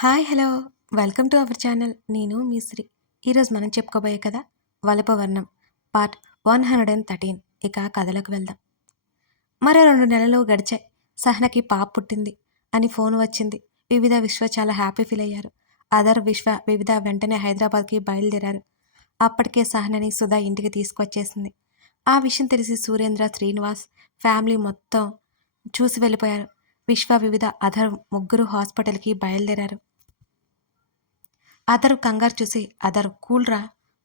Hi hello welcome to our channel. నేను మీ శ్రీ. ఈరోజు మనం చెప్పుకోబోయే కథ వలపవర్ణం పార్ట్ 113. ఇక కథలోకి వెళ్దాం. మరో 2 నెలలు గడిచాయి. సహనకి పాప పుట్టింది అని ఫోన్ వచ్చింది. విశ్వ చాలా హ్యాపీ ఫీల్ అయ్యారు. అదర్ వివిధ వెంటనే హైదరాబాద్కి బయలుదేరారు. అప్పటికే సహనని సుధా ఇంటికి తీసుకొచ్చేసింది. ఆ విషయం తెలిసి సురేంద్ర, శ్రీనివాస్ ఫ్యామిలీ మొత్తం చూసి వెళ్ళిపోయారు. వివిధ అధర్ ముగ్గురు హాస్పిటల్కి బయలుదేరారు. అదరు కంగారు చూసి అదరు కూల్రా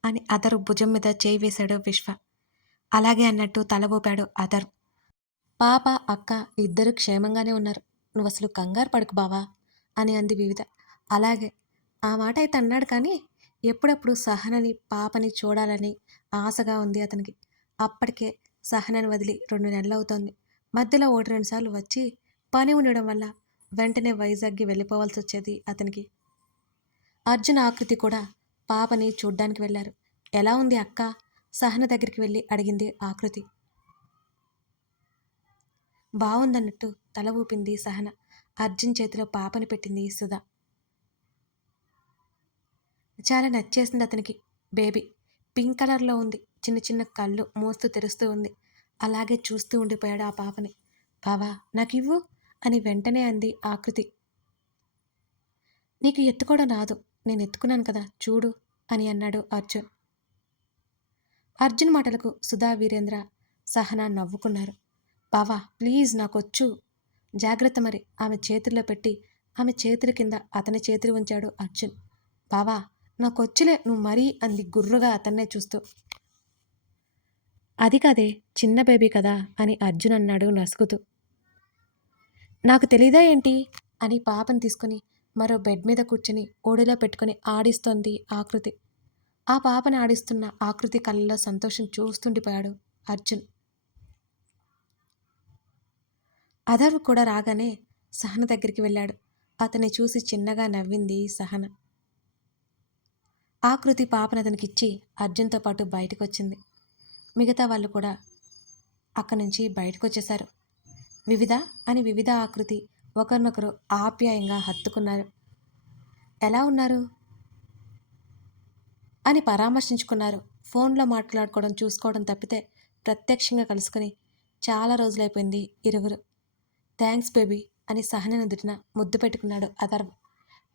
అని అదరు భుజం మీద చేయి వేశాడు విశ్వ. అలాగే అన్నట్టు తల ఊపాడు అదరు. పాప అక్క ఇద్దరు క్షేమంగానే ఉన్నారు. నువ్వు అసలు కంగారు పడుకు బావా అని అంది వివిధ. అలాగే ఆ మాట అయితే అన్నాడు, కానీ ఎప్పుడప్పుడు సహనని పాపని చూడాలని ఆశగా ఉంది అతనికి. అప్పటికే సహనని వదిలి 2 నెలలు అవుతోంది. మధ్యలో 1-2 సార్లు వచ్చి పని ఉండడం వల్ల వెంటనే వైజాగ్కి వెళ్ళిపోవాల్సి వచ్చేది అతనికి. అర్జున్, ఆకృతి కూడా పాపని చూడ్డానికి వెళ్ళారు. ఎలా ఉంది అక్క? సహన దగ్గరికి వెళ్ళి అడిగింది ఆకృతి. బావుందన్నట్టు తల ఊపింది సహన. అర్జున్ చేతిలో పాపని పెట్టింది సుధా. చాలా నచ్చేసింది అతనికి. బేబీ పింక్ కలర్లో ఉంది. చిన్న చిన్న కళ్ళు మూస్తూ తెరుస్తూ ఉంది. అలాగే చూస్తూ ఉండిపోయాడు ఆ పాపని. బావా నాకివ్వు అని వెంటనే అంది ఆకృతి. నీకు ఎత్తుకోవడం రాదు, నేను ఎత్తుకున్నాను కదా చూడు అని అన్నాడు అర్జున్. అర్జున్ మాటలకు సుధా, వీరేంద్ర, సహనా నవ్వుకున్నారు. బావా ప్లీజ్ నాకొచ్చు, జాగ్రత్త మరి ఆమె చేతుల్లో పెట్టి ఆమె చేతుల కింద అతని చేతులు ఉంచాడు అర్జున్. బావా నాకొచ్చులే నువ్వు మరీ అంది గుర్రుగా అతన్నే చూస్తూ. అది కాదే, చిన్న బేబీ కదా అని అర్జున్ అన్నాడు నసుగుతూ. నాకు తెలీదా ఏంటి అని పాపని తీసుకుని మరో బెడ్ మీద కూర్చొని ఓడిలో పెట్టుకుని ఆడిస్తోంది ఆకృతి. ఆ పాపని ఆడిస్తున్న ఆకృతి కళ్ళలో సంతోషం చూస్తుండిపోయాడు అర్జున్. అధర్వ్ కూడా రాగానే సహన దగ్గరికి వెళ్ళాడు. అతన్ని చూసి చిన్నగా నవ్వింది సహన. ఆకృతి పాపను అతనికిచ్చి అర్జున్తో పాటు బయటకు వచ్చింది. మిగతా వాళ్ళు కూడా అక్కడి నుంచి బయటకు వచ్చేశారు. వివిధ ఆకృతి ఒకరినొకరు ఆప్యాయంగా హత్తుకున్నారు. ఎలా ఉన్నారు అని పరామర్శించుకున్నారు. ఫోన్లో మాట్లాడుకోవడం చూసుకోవడం తప్పితే ప్రత్యక్షంగా కలుసుకుని చాలా రోజులైపోయింది ఇరువురు. థ్యాంక్స్ బేబీ అని సహన నుదుటిన ముద్దు పెట్టుకున్నాడు అథర్వ్.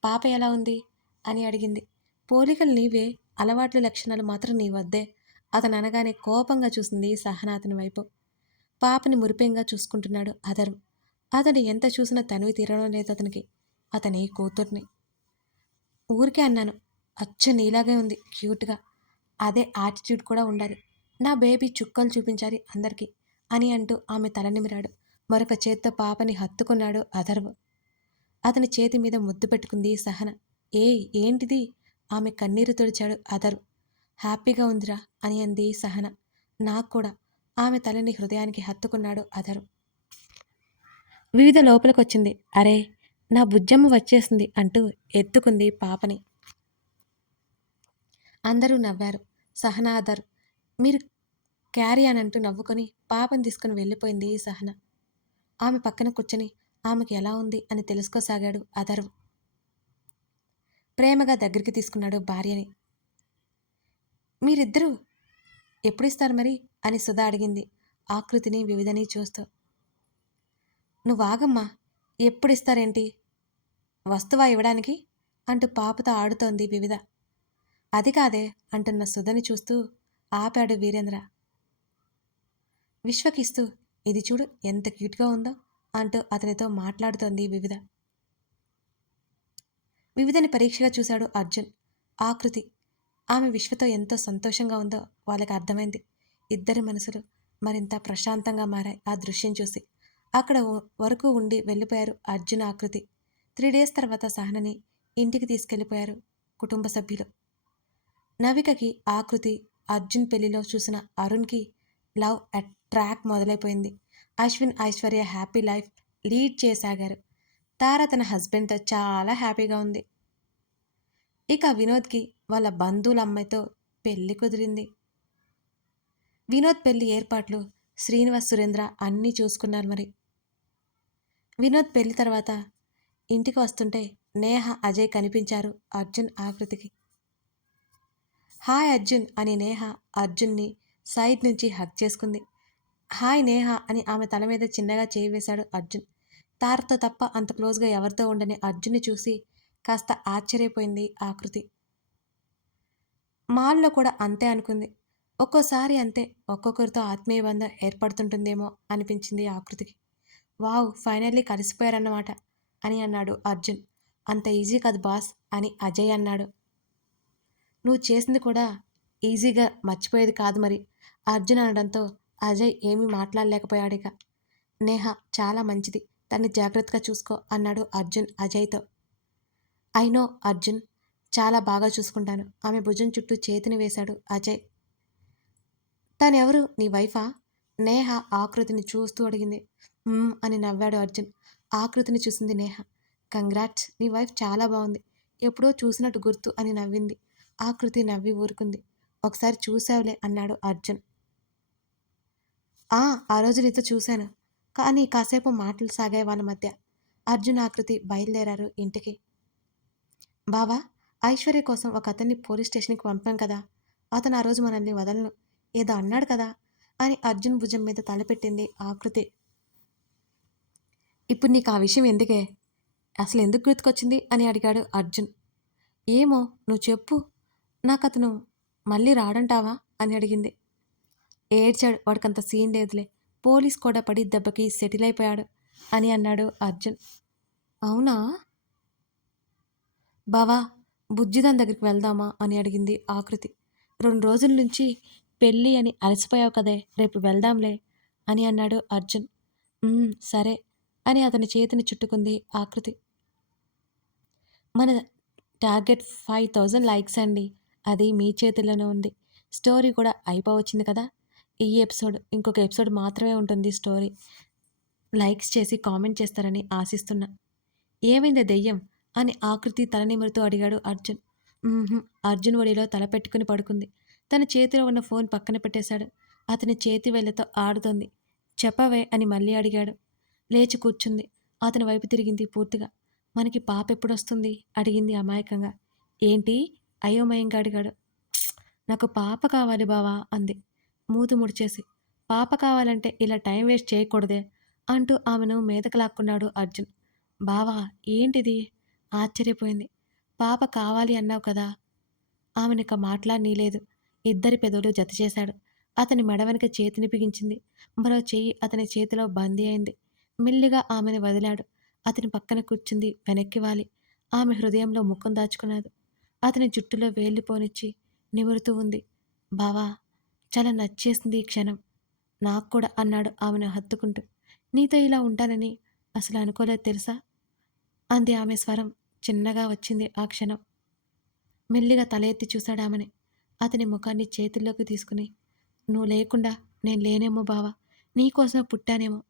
పాప ఎలా ఉంది అని అడిగింది. పోలికలు నీవే, అలవాట్ల లక్షణాలు మాత్రం నీ వద్దే అతను అనగానే కోపంగా చూసింది సహన అతని వైపు. పాపని మురిపెంగా చూసుకుంటున్నాడు అథర్వ్. అతను ఎంత చూసినా తనివి తీరడం లేదు అతనికి. అతని కూతుర్ని ఊరికే అన్నాను, అచ్చు నీలాగే ఉంది క్యూట్గా. అదే యాటిట్యూడ్ కూడా ఉండాలి. నా బేబీ చుక్కలు చూపించాలి అందరికీ అని అంటూ ఆమె తల నిమిరాడు. మరొక చేత్తో పాపని హత్తుకున్నాడు అథర్వ్. అతని చేతి మీద ముద్దు పెట్టుకుంది సహన. ఏంటిది? ఆమె కన్నీరు తుడిచాడు అథర్వ్. హ్యాపీగా ఉందిరా అని అంది సహన. నాకు కూడా ఆమె తలని హృదయానికి హత్తుకున్నాడు అథర్వ్. వివిధ లోపలికొచ్చింది. అరే నా బుజ్జమ్మ వచ్చేసింది అంటూ ఎత్తుకుంది పాపని. అందరూ నవ్వారు. సహన, అథర్వ్ మీరు క్యారీ అని అంటూ నవ్వుకొని పాపని తీసుకుని వెళ్ళిపోయింది సహన. ఆమె పక్కన కూర్చొని ఆమెకి ఎలా ఉంది అని తెలుసుకోసాగాడు అథర్వ్. ప్రేమగా దగ్గరికి తీసుకున్నాడు భార్యని. మీరిద్దరూ ఎప్పుడిస్తారు మరి అని సుధా అడిగింది ఆకృతిని వివిధని చూస్తూ. నువ్వాగమ్మా, ఎప్పుడిస్తారేంటి, వస్తువా ఇవ్వడానికి అంటూ పాపతో ఆడుతోంది వివిధ. అది కాదే అంటున్న సుధని చూస్తూ ఆపాడు వీరేంద్ర. విశ్వకిస్తూ ఇది చూడు ఎంత క్యూట్గా ఉందో అంటూ అతనితో మాట్లాడుతోంది వివిధని పరీక్షగా చూశాడు అర్జున్. ఆకృతి ఆమె విశ్వతో ఎంతో సంతోషంగా ఉందో వాళ్ళకి అర్థమైంది. ఇద్దరి మనసులు మరింత ప్రశాంతంగా మారాయి ఆ దృశ్యం చూసి. అక్కడ వరకు ఉండి వెళ్ళిపోయారు అర్జున్, ఆకృతి. 3 డేస్ తర్వాత సహనని ఇంటికి తీసుకెళ్ళిపోయారు కుటుంబ సభ్యులు. నవికకి ఆకృతి, అర్జున్ పెళ్లిలో చూసిన అరుణ్కి లవ్ ట్రాక్ మొదలైపోయింది. Ashwin, Aishwarya happy life lead చేసాగారు. తార తన హస్బెండ్తో చాలా హ్యాపీగా ఉంది. ఇక వినోద్కి వాళ్ళ బంధువుల అమ్మాయితో పెళ్లి కుదిరింది. వినోద్ పెళ్లి ఏర్పాట్లు శ్రీనివాస్, సురేంద్ర అన్నీ చూసుకున్నారు. మరి వినోద్ పెళ్లి తర్వాత ఇంటికి వస్తుంటే నేహ, అజయ్ కనిపించారు అర్జున్ ఆకృతికి. హాయ్ అర్జున్ అని నేహ అర్జున్ని సైడ్ నుంచి హగ్ చేసుకుంది. హాయ్ నేహ అని ఆమె తల మీద చిన్నగా చేయి వేశాడు అర్జున్. తారతో తప్ప అంత క్లోజ్గా ఎవరితో ఉండని అర్జున్ని చూసి కాస్త ఆశ్చర్యపోయింది ఆకృతి. మాల్లో కూడా అంతే అనుకుంది. ఒక్కోసారి అంతే, ఒక్కొక్కరితో ఆత్మీయ బంధం ఏర్పడుతుంటుందేమో అనిపించింది ఆకృతికి. వావ్! ఫైనల్లీ కలిసిపోయారన్నమాట అని అన్నాడు అర్జున్. అంత ఈజీ కాదు బాస్ అని అజయ్ అన్నాడు. నువ్వు చేసింది కూడా ఈజీగా మర్చిపోయేది కాదు మరి అర్జున్ అనడంతో అజయ్ ఏమీ మాట్లాడలేకపోయాడిక. నేహ చాలా మంచిది, తన్ని జాగ్రత్తగా చూసుకో అన్నాడు అర్జున్ అజయ్తో. ఐ నో అర్జున్, చాలా బాగా చూసుకుంటాను. ఆమె భుజం చుట్టూ చేతిని వేశాడు అజయ్. తనెవరు, నీ వైఫా? నేహ ఆకృతిని చూస్తూ అడిగింది. అని నవ్వాడు అర్జున్. ఆకృతిని చూసింది నేహ. కంగ్రాట్స్, నీ వైఫ్ చాలా బాగుంది, ఎప్పుడో చూసినట్టు గుర్తు అని నవ్వింది. ఆకృతి నవ్వి ఊరుకుంది. ఒకసారి చూసావులే అన్నాడు అర్జున్. ఆ రోజు నీతో చూశాను, కానీ కాసేపు మాటలు సాగాయి వాళ్ళ మధ్య. అర్జున్ ఆకృతి బయలుదేరారు ఇంటికి. బావా, ఐశ్వర్య కోసం ఒక అతన్ని పోలీస్ స్టేషన్కి పంపాం కదా, అతను ఆ రోజు మనల్ని వదలను ఏదో అన్నాడు కదా అని అర్జున్ భుజం మీద తలపెట్టింది ఆకృతి. ఇప్పుడు నీకు ఆ విషయం ఎందుకే, అసలు ఎందుకు గుర్తుకొచ్చింది అని అడిగాడు అర్జున్. ఏమో, నువ్వు చెప్పు, నాకు అతను మళ్ళీ రాడంటావా అని అడిగింది. ఏడ్చాడు, వాడికంత సీన్ లేదులే, పోలీస్ కూడా పడి దెబ్బకి సెటిల్ అయిపోయాడు అని అన్నాడు అర్జున్. అవునా బావా, బుజ్జిదాని దగ్గరికి వెళ్దామా అని అడిగింది ఆకృతి. 2 రోజుల నుంచి పెళ్ళి అని అలసిపోయావు కదే, రేపు వెళ్దాంలే అని అన్నాడు అర్జున్. సరే అని అతని చేతిని చుట్టుకుంది ఆకృతి. మన టార్గెట్ 5000 లైక్స్ అండి, అది మీ చేతుల్లోనే ఉంది. స్టోరీ కూడా అయిపోవచ్చింది కదా, ఈ ఎపిసోడ్ ఇంకొక ఎపిసోడ్ మాత్రమే ఉంటుంది స్టోరీ. లైక్స్ చేసి కామెంట్ చేస్తారని ఆశిస్తున్నా. ఏమైంది దెయ్యం అని ఆకృతి తల నిమురుతూ అడిగాడు అర్జున్. అర్జున్ ఒడిలో తల పెట్టుకుని పడుకుంది. తన చేతిలో ఉన్న ఫోన్ పక్కన పెట్టేశాడు. అతని చేతి వేళ్లతో ఆడుతోంది. చెప్పవే అని మళ్ళీ అడిగాడు. లేచి కూర్చుంది. అతని వైపు తిరిగింది పూర్తిగా. మనకి పాప ఎప్పుడొస్తుంది అడిగింది అమాయకంగా. ఏంటి అయోమయంగా అడిగాడు. నాకు పాప కావాలి బావా అంది మూతి ముడిచేసి. పాప కావాలంటే ఇలా టైం వేస్ట్ చేయకూడదే అంటూ ఆమెను మీదకు లాక్కున్నాడు అర్జున్. బావా ఏంటిది ఆశ్చర్యపోయింది. పాప కావాలి అన్నావు కదా. ఆమెనిక మాట్లాడనీలేదు. ఇద్దరి పెదవులు జతచేశాడు. అతని మెడ వెనక చేతిని బిగించింది. మరో చెయ్యి అతని చేతిలో బందీ అయింది. మెల్లిగా ఆమెను వదిలాడు. అతని పక్కన కూర్చుంది వెనక్కి వాలి. ఆమె హృదయంలో ముఖం దాచుకున్నాడు. అతని జుట్టులో వేళ్ళు పోనిచ్చి నిమురుతూ ఉంది. బావా, చాలా నచ్చేసింది ఈ క్షణం నాకు కూడా అన్నాడు ఆమెను హత్తుకుంటూ. నీతో ఇలా ఉంటానని అసలు అనుకోలేదు తెలుసా అంది ఆమె స్వరం. చిన్నగా వచ్చింది ఆ క్షణం. మెల్లిగా తల ఎత్తి చూశాడామెని. అతని ముఖాన్ని చేతుల్లోకి తీసుకుని, నువ్వు లేకుండా నేను లేనేమో బావా, నీకోసమే పుట్టానేమో,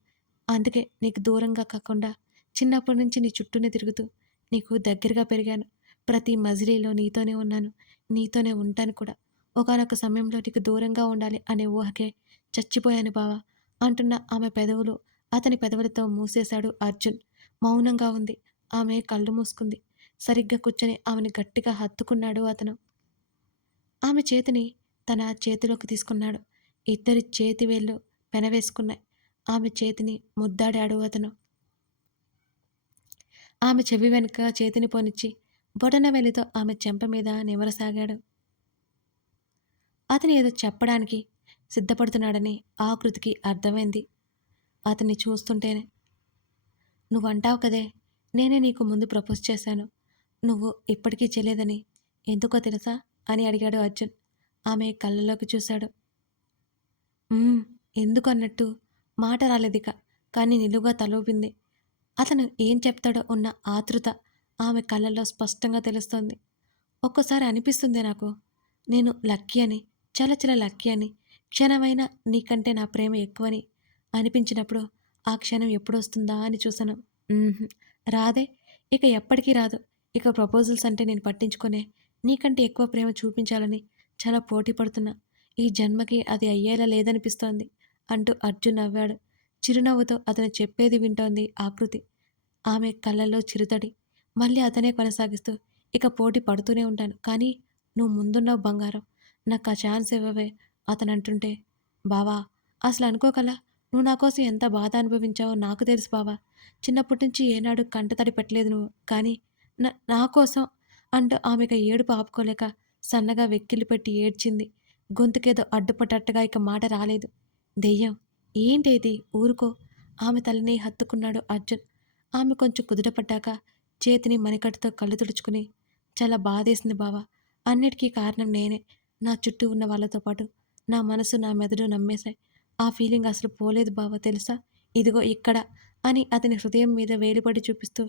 అందుకే నీకు దూరంగా కాకుండా చిన్నప్పటి నుంచి నీ చుట్టూనే తిరుగుతూ నీకు దగ్గరగా పెరిగాను. ప్రతి మజిలీలో నీతోనే ఉన్నాను, నీతోనే ఉంటాను కూడా. ఒకానొక సమయంలో నీకు దూరంగా ఉండాలి అనే ఊహకే చచ్చిపోయాను బావా అంటున్న ఆమె పెదవులు అతని పెదవులతో మూసేశాడు అర్జున్. మౌనంగా ఉంది. ఆమె కళ్ళు మూసుకుంది. సరిగ్గా కూర్చొని ఆమెను గట్టిగా హత్తుకున్నాడు అతను. ఆమె చేతిని తన చేతిలోకి తీసుకున్నాడు. ఇద్దరి చేతి వేళ్ళు పెనవేసుకున్నాయి. ఆమె చేతిని ముద్దాడాడు అతను. ఆమె చెవి వెనుక చేతిని పోనిచ్చి బొటనవేలితో ఆమె చెంప మీద నిమరసాగాడు. అతను ఏదో చెప్పడానికి సిద్ధపడుతున్నాడని ఆకృతికి అర్థమైంది అతన్ని చూస్తుంటేనే. నువ్వంటావు కదే, నేనే నీకు ముందు ప్రపోజ్ చేశాను, నువ్వు ఇప్పటికీ చేయలేదని ఎందుకో తెలుసా అని అడిగాడు అర్జున్. ఆమె కళ్ళలోకి చూశాడు. ఎందుకు అన్నట్టు మాట రాలేదిక, కానీ నిలువుగా తలూపింది. అతను ఏం చెప్తాడో ఉన్న ఆతృత ఆమె కళ్ళల్లో స్పష్టంగా తెలుస్తోంది. ఒక్కోసారి అనిపిస్తుంది నాకు, నేను లక్కీ అని, చాలా చాలా లక్కీ అని. క్షణమైనా నీకంటే నా ప్రేమ ఎక్కువని అనిపించినప్పుడు ఆ క్షణం ఎప్పుడొస్తుందా అని చూశాను. రాదే, ఇక ఎప్పటికీ రాదు. ఇక ప్రపోజల్స్ అంటే నేను పట్టించుకొనే, నీకంటే ఎక్కువ ప్రేమ చూపించాలని చాలా పోటీ పడుతున్నా. ఈ జన్మకి అది అయ్యేలా లేదనిపిస్తోంది అంటూ అర్జున్ నవ్వాడు. చిరునవ్వుతో అతను చెప్పేది వింటోంది ఆకృతి. ఆమె కళ్ళల్లో చిరుతడి. మళ్ళీ అతనే కొనసాగిస్తూ, ఇక పోటీ పడుతూనే ఉంటాను. కానీ నువ్వు ముందున్నావు బంగారం. నాకా ఛాన్స్ ఇవ్వవే అతనంటుంటే, బావా అసలు అనుకోకలా నువ్వు నా కోసం ఎంత బాధ అనుభవించావో నాకు తెలుసు బావా. చిన్నప్పటి నుంచి ఏనాడు కంటతడి పెట్టలేదు నువ్వు. కానీ నా కోసం అంటూ ఆమెక ఏడుపు ఆపుకోలేక సన్నగా వెక్కిళ్ళు పెట్టి ఏడ్చింది. గొంతుకేదో అడ్డుపడ్డట్టుగా ఇక మాట రాలేదు. దెయ్యం ఏంటేది ఊరుకో. ఆమె తలని హత్తుకున్నాడు అర్జున్. ఆమె కొంచెం కుదుటపడ్డాక చేతిని మణికట్టుతో కళ్ళు తుడుచుకుని, చాలా బాధేసింది బావా. అన్నిటికీ కారణం నేనే. నా చుట్టూ ఉన్న వాళ్ళతో పాటు నా మనసు, నా మెదడు నమ్మేశాయి. ఆ ఫీలింగ్ అసలు పోలేదు బావ తెలుసా? ఇదిగో ఇక్కడ అని అతని హృదయం మీద వేలిపడి చూపిస్తూ,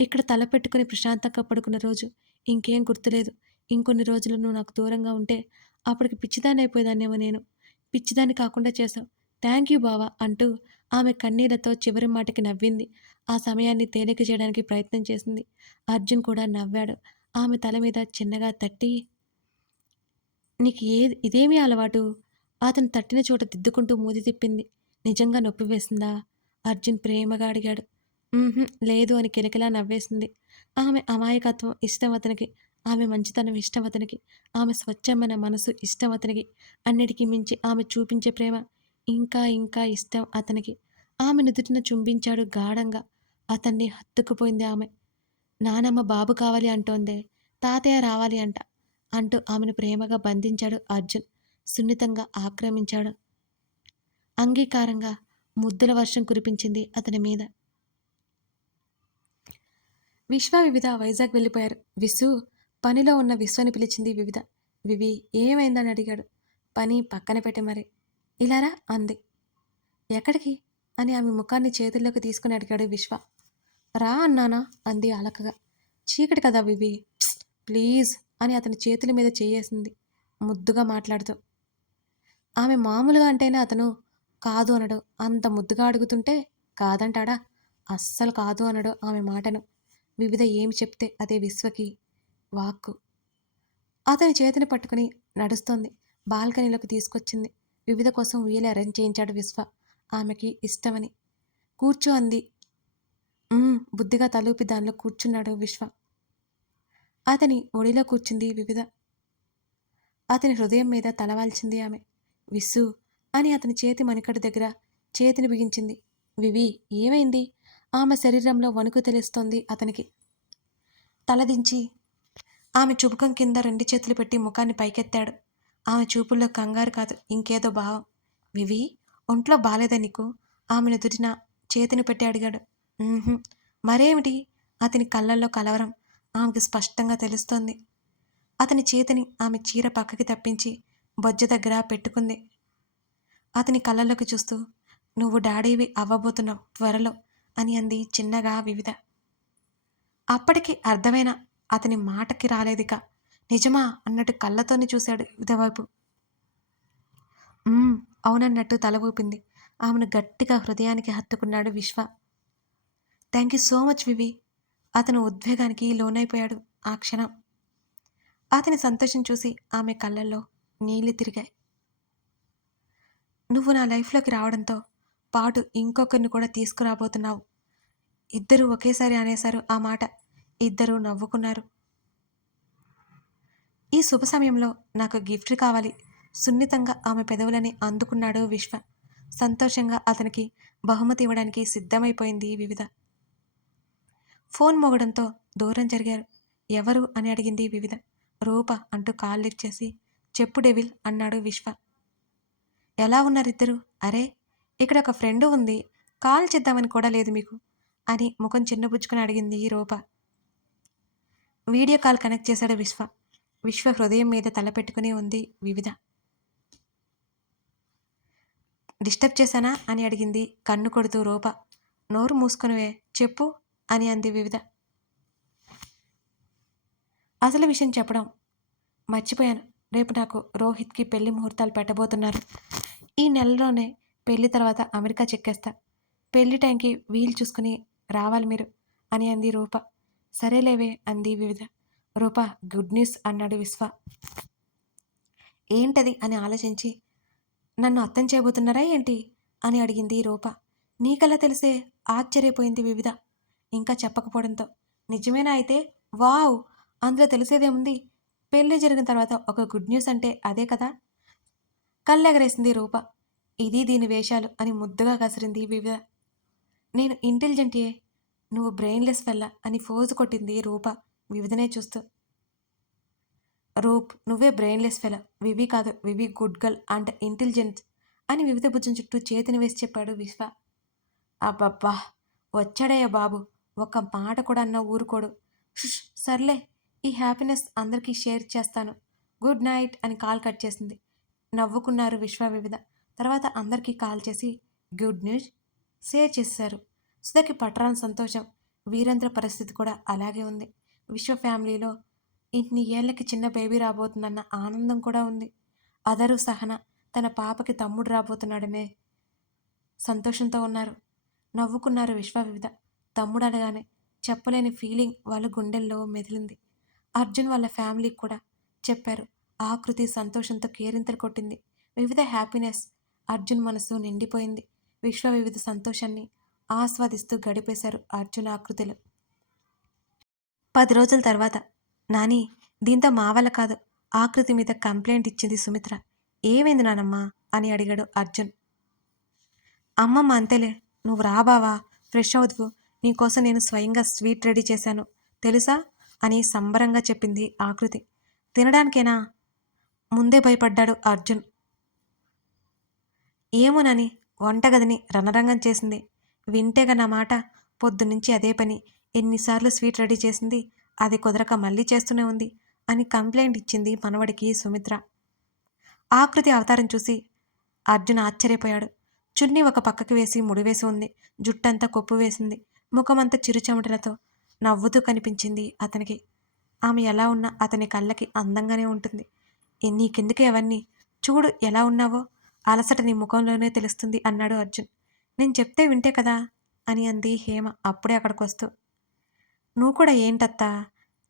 ఇక్కడ తల పెట్టుకుని ప్రశాంతంగా పడుకున్న రోజు ఇంకేం గుర్తులేదు. ఇంకొన్ని రోజులు నువ్వు నాకు దూరంగా ఉంటే అప్పటికి పిచ్చిదాన్ని అయిపోయేదాన్నేమో నేను. పిచ్చిదాన్ని కాకుండా చేశావు. థ్యాంక్ యూ బావ అంటూ ఆమె కన్నీళ్లతో చివరి మాటకి నవ్వింది. ఆ సమయాన్ని తేలిక చేయడానికి ప్రయత్నం చేసింది. అర్జున్ కూడా నవ్వాడు. ఆమె తల మీద చిన్నగా తట్టి, నీకు ఇదేమీ అలవాటు? అతను తట్టిన చోట దిద్దుకుంటూ మూతి తిప్పింది. నిజంగా నొప్పి వేసిందా? అర్జున్ ప్రేమగా అడిగాడు. లేదు అని కిలకిలా నవ్వేసింది. ఆమె అమాయకత్వం ఇష్టం అతనికి. ఆమె మంచితనం ఇష్టం అతనికి. ఆమె స్వచ్ఛమైన మనసు ఇష్టం అతనికి. అన్నిటికీ మించి ఆమె చూపించే ప్రేమ ఇంకా ఇంకా ఇష్టం అతనికి. ఆమె నుదుటిన చుంబించాడు గాఢంగా. అతన్ని హత్తుకుపోయింది ఆమె. నానమ్మ బాబు కావాలి అంటోందే, తాతయ్య రావాలి అంట అంటూ ఆమెను ప్రేమగా బంధించాడు అర్జున్. సున్నితంగా ఆక్రమించాడు. అంగీకారంగా ముద్దుల వర్షం కురిపించింది అతని మీద. విశ్వ, వివిధ వైజాగ్ వెళ్ళిపోయారు. పనిలో ఉన్న విశ్వని పిలిచింది వివిధ. వివి ఏమైందని అడిగాడు. పని పక్కన పెట్టి మరి ఇలారా అంది. ఎక్కడికి అని ఆమె ముఖాన్ని చేతుల్లోకి తీసుకుని అడిగాడు విశ్వ. రా అన్నానా అంది అలకగా. చీకటి కదా వివి, ప్లీజ్ అని అతని చేతుల మీద చేయేసింది ముద్దుగా మాట్లాడుతూ. ఆమె మామూలుగా అంటేనే అతను కాదు అనడు. అంత ముద్దుగా అడుగుతుంటే కాదంటాడా? అస్సలు కాదు అనడు ఆమె మాటను. వివిధ ఏమి చెప్తే అదే విశ్వకి వాక్కు. అతని చేతిని పట్టుకుని నడుస్తోంది. బాల్కనీలోకి తీసుకొచ్చింది. వివిధ కోసం ఉయ్యాల అరేంజ్ చేయించాడు విశ్వ. ఆమెకి ఇష్టమని. కూర్చో అంది. బుద్ధిగా తలూపి దానిలో కూర్చున్నాడు విశ్వ. అతని ఒడిలో కూర్చుంది వివిధ. అతని హృదయం మీద తలవాల్చింది ఆమె. విస్సు అని అతని చేతి మణికట్టు దగ్గర చేతిని బిగించింది. వివి ఏమైంది? ఆమె శరీరంలో వణుకు తెలుస్తోంది అతనికి. తలదించి ఆమె చుబుకం కింద 2 చేతులు పెట్టి ముఖాన్ని పైకెత్తాడు. ఆమె చూపుల్లో కంగారు కాదు, ఇంకేదో భావం. వివి ఒంట్లో బాలేదా నీకు? ఆమెను దురిన చేతిని పెట్టి అడిగాడు. మరేమిటి? అతని కళ్ళల్లో కలవరం ఆమెకు స్పష్టంగా తెలుస్తోంది. అతని చేతిని ఆమె చీర పక్కకి తప్పించి బొజ్జ దగ్గర పెట్టుకుంది. అతని కళ్ళల్లోకి చూస్తూ, నువ్వు డాడీవి అవ్వబోతున్నావు త్వరలో అని అంది చిన్నగా వివిధ. అప్పటికి అర్థమైన అతని మాటకి రాలేదిక. నిజమా అన్నట్టు కళ్ళతోనే చూశాడు వివిధ వైపు. అవునన్నట్టు తల ఊపింది. ఆమెను గట్టిగా హృదయానికి హత్తుకున్నాడు విశ్వ. థ్యాంక్ యూ సో మచ్ వివి. అతను ఉద్వేగానికి లోనైపోయాడు ఆ క్షణం. అతని సంతోషం చూసి ఆమె కళ్ళల్లో నీళ్లు తిరిగాయి. నువ్వు నా లైఫ్లోకి రావడంతో పాటు ఇంకొకరిని కూడా తీసుకురాబోతున్నావు. ఇద్దరూ ఒకేసారి అనేశారు ఆ మాట. ఇద్దరూ నవ్వుకున్నారు. ఈ శుభ సమయంలో నాకు గిఫ్ట్ కావాలి. సున్నితంగా ఆమె పెదవులని అందుకున్నాడు విశ్వ. సంతోషంగా అతనికి బహుమతి ఇవ్వడానికి సిద్ధమైపోయింది వివిధ. ఫోన్ మోగడంతో దూరం జరిగారు. ఎవరు అని అడిగింది వివిధ. రూప అంటూ కాల్ లిఫ్ట్ చేసి, చెప్పు డెవిల్ అన్నాడు విశ్వ. ఎలా ఉన్నారిద్దరు? అరే ఇక్కడ ఒక ఫ్రెండ్ ఉంది, కాల్ చేద్దామని కూడా లేదు మీకు అని ముఖం చిన్నబుచ్చుకుని అడిగింది రూప. వీడియో కాల్ కనెక్ట్ చేశాడు విశ్వ. విశ్వ హృదయం మీద తలపెట్టుకుని ఉంది వివిధ. డిస్టర్బ్ చేశానా అని అడిగింది కన్ను కొడుతూ రూప. నోరు మూసుకొనివే చెప్పు అని అంది వివిధ. అసలు విషయం చెప్పడం మర్చిపోయాను. రేపు నాకు రోహిత్కి పెళ్లి ముహూర్తాలు పెట్టబోతున్నారు. ఈ నెలలోనే పెళ్లి తర్వాత అమెరికా చెక్కేస్తా. పెళ్లి టైంకి వీలు చూసుకుని రావాలి మీరు అని అంది రూప. సరేలేవే అంది వివిధ. రూప గుడ్ న్యూస్ అన్నాడు విశ్వ. ఏంటది అని ఆలోచించి, నన్ను అర్థం చేయబోతున్నారా ఏంటి అని అడిగింది రూప. నీకలా తెలిసే ఆశ్చర్యపోయింది వివిధ. ఇంకా చెప్పకపోవడంతో నిజమేనా అయితే? వావ్! అందులో తెలిసేదేముంది? పెళ్లి జరిగిన తర్వాత ఒక గుడ్ న్యూస్ అంటే అదే కదా! కళ్ళెగరేసింది రూప. ఇది దీని వేషాలు అని ముద్దుగా కసిరింది వివిధ. నేను ఇంటెలిజెంటే. నువ్వు బ్రెయిన్‌లెస్ ఫెల్ల అని ఫోజు కొట్టింది రూప వివిధనే చూస్తూ. రూప్ నువ్వే బ్రెయిన్‌లెస్ ఫెలో. వివి కాదు. Vivi good girl and intelligent అని వివిధ భుజం చుట్టూ చేతిని వేసి చెప్పాడు విశ్వ. అబ్బబ్బా! వచ్చాడయ్య బాబు! ఒక్క మాట కూడా అన్నా ఊరుకోడు. షుష్ సర్లే ఈ హ్యాపీనెస్ అందరికీ షేర్ చేస్తాను. గుడ్ నైట్ అని కాల్ కట్ చేసింది. నవ్వుకున్నారు విశ్వ వివిధ. తర్వాత అందరికీ కాల్ చేసి గుడ్ న్యూస్ షేర్ చేసేశారు. సుధకి పట్టరాని సంతోషం. వీరేంద్ర పరిస్థితి కూడా అలాగే ఉంది. విశ్వ ఫ్యామిలీలో ఇన్ని ఏళ్లకి చిన్న బేబీ రాబోతుందన్న ఆనందం కూడా ఉంది. అదరు సహన తన పాపకి తమ్ముడు రాబోతున్నాడనే సంతోషంతో ఉన్నారు. నవ్వుకున్నారు విశ్వ వివిధ. తమ్ముడు అనగానే చెప్పలేని ఫీలింగ్ వాళ్ళ గుండెల్లో మెదిలింది. అర్జున్ వాళ్ళ ఫ్యామిలీకి కూడా చెప్పారు. ఆకృతి సంతోషంతో కేరింతలు కొట్టింది. వివిధ హ్యాపీనెస్. అర్జున్ మనసు నిండిపోయింది. విశ్వ వివిధ సంతోషాన్ని ఆస్వాదిస్తూ గడిపేశారు అర్జున్ ఆకృతిలో. 10 రోజుల తర్వాత నాని దీంతో మా వల్ల కాదు. ఆకృతి మీద కంప్లైంట్ ఇచ్చింది సుమిత్ర. ఏమైంది నానమ్మా అని అడిగాడు అర్జున్. అమ్మమ్మ అంతేలే. నువ్వు రా బావా, ఫ్రెష్ అవుదువు. నీకోసం నేను స్వయంగా స్వీట్ రెడీ చేశాను తెలుసా అని సంబరంగా చెప్పింది ఆకృతి. తినడానికేనా? ముందే భయపడ్డాడు అర్జున్. ఏమోనని వంటగదిని రణరంగం చేసింది. వింటేగా నా మాట. పొద్దునుంచి అదే పని. ఎన్నిసార్లు స్వీట్ రెడీ చేసింది. అది కుదరక మళ్ళీ చేస్తూనే ఉంది అని కంప్లైంట్ ఇచ్చింది మనవడికి సుమిత్ర. ఆకృతి అవతారం చూసి అర్జున్ ఆశ్చర్యపోయాడు. చున్నీ ఒక పక్కకి వేసి ముడివేసి ఉంది. జుట్టంతా కొప్పు వేసింది. ముఖమంతా చిరుచెమటలతో నవ్వుతూ కనిపించింది అతనికి. ఆమె ఎలా ఉన్నా అతని కళ్ళకి అందంగానే ఉంటుంది. నీకెందుకు అవన్నీ? చూడు ఎలా ఉన్నావో. అలసట నీ ముఖంలోనే తెలుస్తుంది అన్నాడు అర్జున్. నేను చెప్తే వింటే కదా అని అంది హేమ అప్పుడే అక్కడికొస్తూ. నువ్వు కూడా ఏంటత్తా?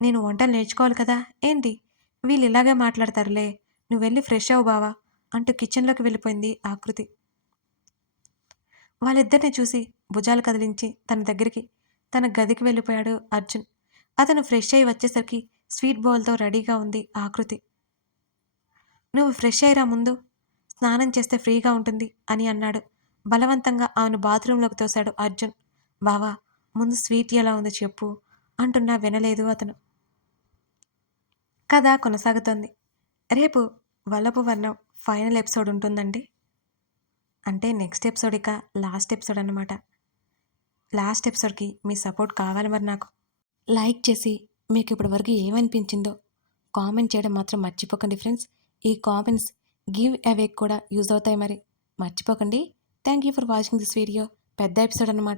నేను వంటలు నేర్చుకోవాలి కదా ఏంటి? వీళ్ళు ఇలాగే మాట్లాడతారులే. నువ్వు వెళ్ళి ఫ్రెష్ అవ్వు బావా అంటూ కిచెన్లోకి వెళ్ళిపోయింది ఆకృతి. వాళ్ళిద్దరిని చూసి భుజాలు కదిలించి తన గదికి వెళ్ళిపోయాడు అర్జున్. అతను ఫ్రెష్ అయి వచ్చేసరికి స్వీట్ బౌల్తో రెడీగా ఉంది ఆకృతి. నువ్వు ఫ్రెష్ అయ్యిరా ముందు. స్నానం చేస్తే ఫ్రీగా ఉంటుంది అని అన్నాడు. బలవంతంగా ఆమెను బాత్రూంలోకి తోశాడు అర్జున్. బావా ముందు స్వీట్ ఎలా ఉందో చెప్పు అంటున్నా వినలేదు అతను. కథ కొనసాగుతోంది. రేపు వల్లపు వర్ణం ఫైనల్ ఎపిసోడ్ ఉంటుందండి. అంటే నెక్స్ట్ ఎపిసోడ్ ఇక లాస్ట్ ఎపిసోడ్ అన్నమాట. లాస్ట్ ఎపిసోడ్కి మీ సపోర్ట్ కావాలి మరి నాకు. లైక్ చేసి మీకు ఇప్పటివరకు ఏమనిపించిందో కామెంట్ చేయడం మాత్రం మర్చిపోకండి ఫ్రెండ్స్. ఈ కామెంట్స్ గివ్ అవే కూడా యూజ్ అవుతాయి మరి. మర్చిపోకండి. Thank you for watching this video. పెద్ద ఎపిసోడ్ అన్నమాట.